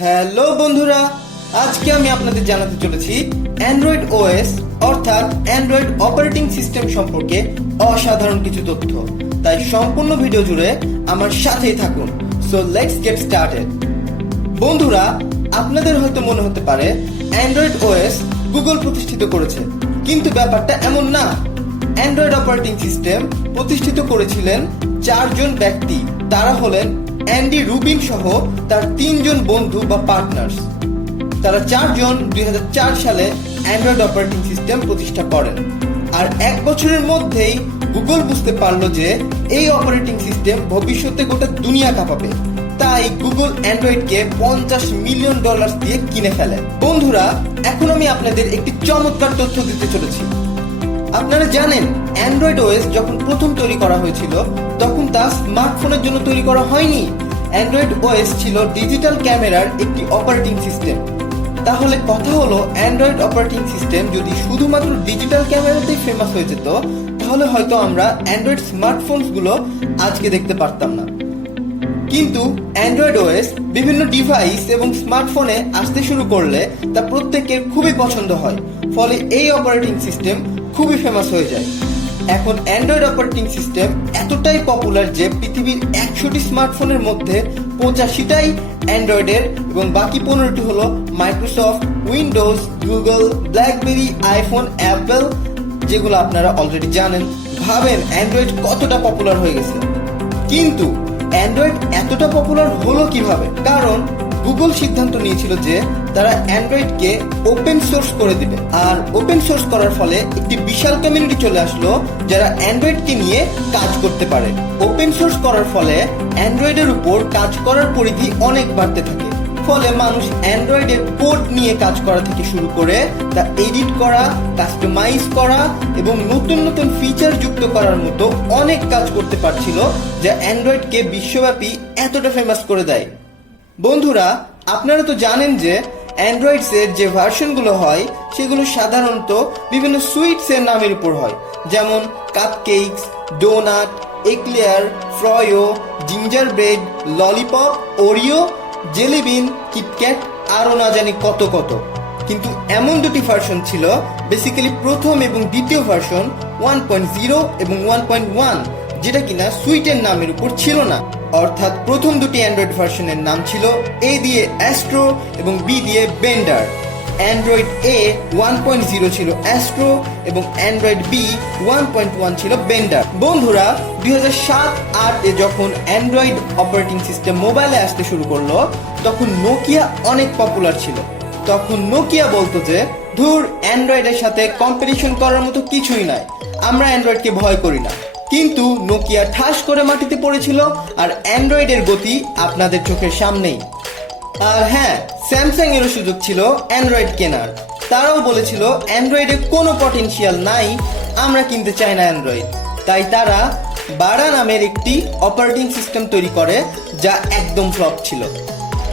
Hello বন্ধুরা, আজকে আমি আপনাদের জানাতে চলেছি অ্যান্ড্রয়েড ওএস অর্থাৎ অ্যান্ড্রয়েড অপারেটিং সিস্টেম সম্পর্কে অসাধারণ কিছু তথ্য। তাই সম্পূর্ণ ভিডিও জুড়ে আমার সাথেই থাকুন। So let's get started. বন্ধুরা, আপনাদের হয়তো মনে হতে পারে অ্যান্ড্রয়েড ওএস গুগল প্রতিষ্ঠিত করেছে, কিন্তু ব্যাপারটা এমন না। অ্যান্ড্রয়েড অপারেটিং সিস্টেম প্রতিষ্ঠিত করেছিলেন চারজন ব্যক্তি। তারা হলেন অ্যান্ডি রুবিন সহ তার তিনজন বন্ধু বা পার্টনার্স। তারা চারজন 2004 সালে অ্যান্ড্রয়েড অপারেটিং সিস্টেম প্রতিষ্ঠা করেন। আর এক বছরের মধ্যেই গুগল বুঝতে পারলো যে এই অপারেটিং সিস্টেম ভবিষ্যতে গোটা দুনিয়া কাঁপাবে। তাই গুগল অ্যান্ড্রয়েডকে $50 মিলিয়ন দিয়ে কিনে ফেলে। বন্ধুরা, এখন আমি আপনাদের একটি চমৎকার তথ্য দিতে চলেছি। আপনারা জানেন অ্যান্ড্রয়েড ওএস যখন প্রথম তৈরি করা হয়েছিল তখন তা স্মার্টফোনের জন্য তৈরি করা হয়নি। অ্যান্ড্রয়েড ওএস ছিল ডিজিটাল ক্যামেরার একটি অপারেটিং সিস্টেম। তাহলে কথা হলো, অ্যান্ড্রয়েড অপারেটিং সিস্টেম যদি শুধুমাত্র ডিজিটাল ক্যামেরাতেই ফেমাস হয়ে যেত তাহলে হয়তো আমরা অ্যান্ড্রয়েড স্মার্টফোনগুলো আজকে দেখতে পারতাম না। কিন্তু অ্যান্ড্রয়েড ওএস বিভিন্ন ডিভাইস এবং স্মার্টফোনে আসতে শুরু করলে তা প্রত্যেকের খুবই পছন্দ হয়, ফলে এই অপারেটিং সিস্টেম খুবই ফেমাস হয়ে যায়। এখন অ্যান্ড্রয়েড অপারেটিং সিস্টেম এতটাই পপুলার যে পৃথিবীর 100টি স্মার্টফোনের মধ্যে 85টাই অ্যান্ড্রয়েডের এবং বাকি 15টি হলো Microsoft, Windows, Google, blackberry, iPhone, Apple, যেগুলো আপনারা অলরেডি জানেন। ভাবেন অ্যান্ড্রয়েড কতটা পপুলার হয়ে গেছে। কিন্তু অ্যান্ড্রয়েড এতটা পপুলার হলো কিভাবে? কারণ গুগল সিদ্ধান্ত নিয়েছিল যে তারা অ্যান্ড্রয়েডকে ওপেন সোর্স করে দিবে। আর ওপেন সোর্স করার ফলে একটি বিশাল কমিউনিটি চলে আসলো যারা অ্যান্ড্রয়েডকে নিয়ে কাজ করতে পারে। ওপেন সোর্স করার ফলে অ্যান্ড্রয়েডের উপর কাজ করার পরিধি অনেক বাড়তে থাকে। ফলে মানুষ অ্যান্ড্রয়েডের কোড নিয়ে কাজ করা থেকে শুরু করে তা এডিট করা, কাস্টমাইজ করা এবং নতুন নতুন ফিচার যুক্ত করার মতো অনেক কাজ করতে পারছিল, যা অ্যান্ড্রয়েডকে বিশ্বব্যাপী এতটা ফেমাস করে দেয়। বন্ধুরা, আপনারা তো জানেন যে অ্যান্ড্রয়েডসের যে ভার্সনগুলো হয় সেগুলো সাধারণত বিভিন্ন সুইটসের নামের উপর হয়, যেমন cupcakes, donut, eclair, froyo, gingerbread, lollipop, Oreo, jelly bean, KitKat, আরও না জানি কত কত। কিন্তু এমন দুটি ভার্সন ছিল, বেসিক্যালি প্রথম এবং দ্বিতীয় ভার্সন 1.0 এবং 1.1, যেটা কিনা সুইটের নামের উপর ছিল না। অর্থাৎ প্রথম দুটি অ্যান্ড্রয়েড ভার্সনের নাম ছিল এ দিয়ে অ্যাস্ট্রো এবং বি দিয়ে বেন্ডার। অ্যান্ড্রয়েড এ 1.0 ছিল অ্যাস্ট্রো এবং অ্যান্ড্রয়েড বি 1.1 ছিল বেন্ডার। বন্ধুরা, 2007-08-এ যখন অ্যান্ড্রয়েড অপারেটিং সিস্টেম মোবাইলে আসতে শুরু করলো তখন নোকিয়া অনেক পপুলার ছিল। তখন নোকিয়া বলতো যে ধুর, অ্যান্ড্রয়েডের সাথে কম্পিটিশন করার মতো কিছুই নাই, আমরা অ্যান্ড্রয়েডকে ভয় করি না। কিন্তু নোকিয়া ঠাস করে মাটিতে পড়েছিল আর অ্যান্ড্রয়েডের গতি আপনাদের চোখের সামনেই। আর হ্যাঁ, স্যামসাং এরও সুযোগ ছিল অ্যান্ড্রয়েড কেনার। তারাও বলেছিল অ্যান্ড্রয়েডে কোনো পটেনশিয়াল নাই, আমরা কিনতে চাই না অ্যান্ড্রয়েড। তাই তারা বারা নামের একটি অপারেটিং সিস্টেম তৈরি করে, যা একদম ফ্লপ ছিল।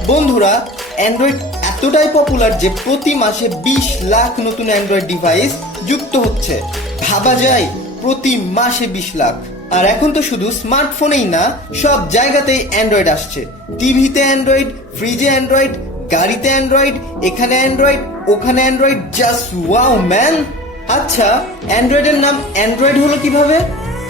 বন্ধুরা, অ্যান্ড্রয়েড এতটাই পপুলার যে প্রতি মাসে 20 লাখ নতুন অ্যান্ড্রয়েড ডিভাইস যুক্ত হচ্ছে। ভাবা যায়, প্রতি মাসে 20 লাখ। আর এখন তো শুধু স্মার্টফোনেই না, সব জায়গাতেই অ্যান্ড্রয়েড আসছে। টিভিতে অ্যান্ড্রয়েড, ফ্রিজে অ্যান্ড্রয়েড, গাড়িতে অ্যান্ড্রয়েড, এখানে অ্যান্ড্রয়েড, ওখানে অ্যান্ড্রয়েড, জাস্ট ওয়াও ম্যান। আচ্ছা, অ্যান্ড্রয়েডের নাম অ্যান্ড্রয়েড হলো কিভাবে?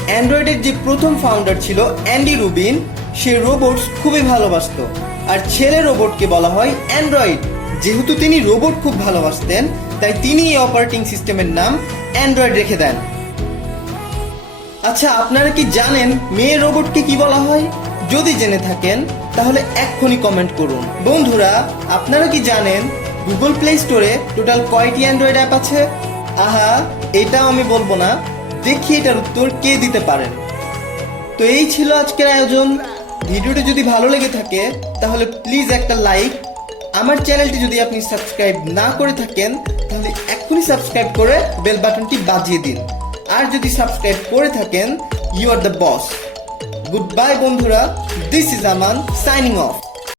অ্যান্ড্রয়েডের যে প্রথম ফাউন্ডার ছিল অ্যান্ডি রুবিন, সে রোবটস খুবই ভালোবাসতো, আর ছেলে রোবটকে বলা হয় অ্যান্ড্রয়েড। যেহেতু তিনি রোবট খুব ভালোবাসতেন, তাই তিনি এই অপারেটিং সিস্টেমের নাম অ্যান্ড্রয়েড রেখে দেন। আচ্ছা, আপনারা কি জানেন মেয়ে রোবটকে কি বলা হয়? যদি জেনে থাকেন তাহলে এক্ষুনি কমেন্ট করুন। বন্ধুরা, আপনারা কি জানেন গুগল প্লে স্টোরে টোটাল কয়টি অ্যান্ড্রয়েড অ্যাপ আছে? আহা, এটাও আমি বলবো না, দেখি এটার উত্তর কে দিতে পারেন। তো এই ছিল আজকের আয়োজন। ভিডিওটি যদি ভালো লেগে থাকে তাহলে প্লিজ একটা লাইক। আমার চ্যানেলটি যদি আপনি সাবস্ক্রাইব না করে থাকেন তাহলে এক্ষুনি সাবস্ক্রাইব করে বেল বাটনটি বাজিয়ে দিন। আর যদি সাবস্ক্রাইব করে থাকেন, you are the boss. Goodbye বন্ধুরা, this is Aman signing of.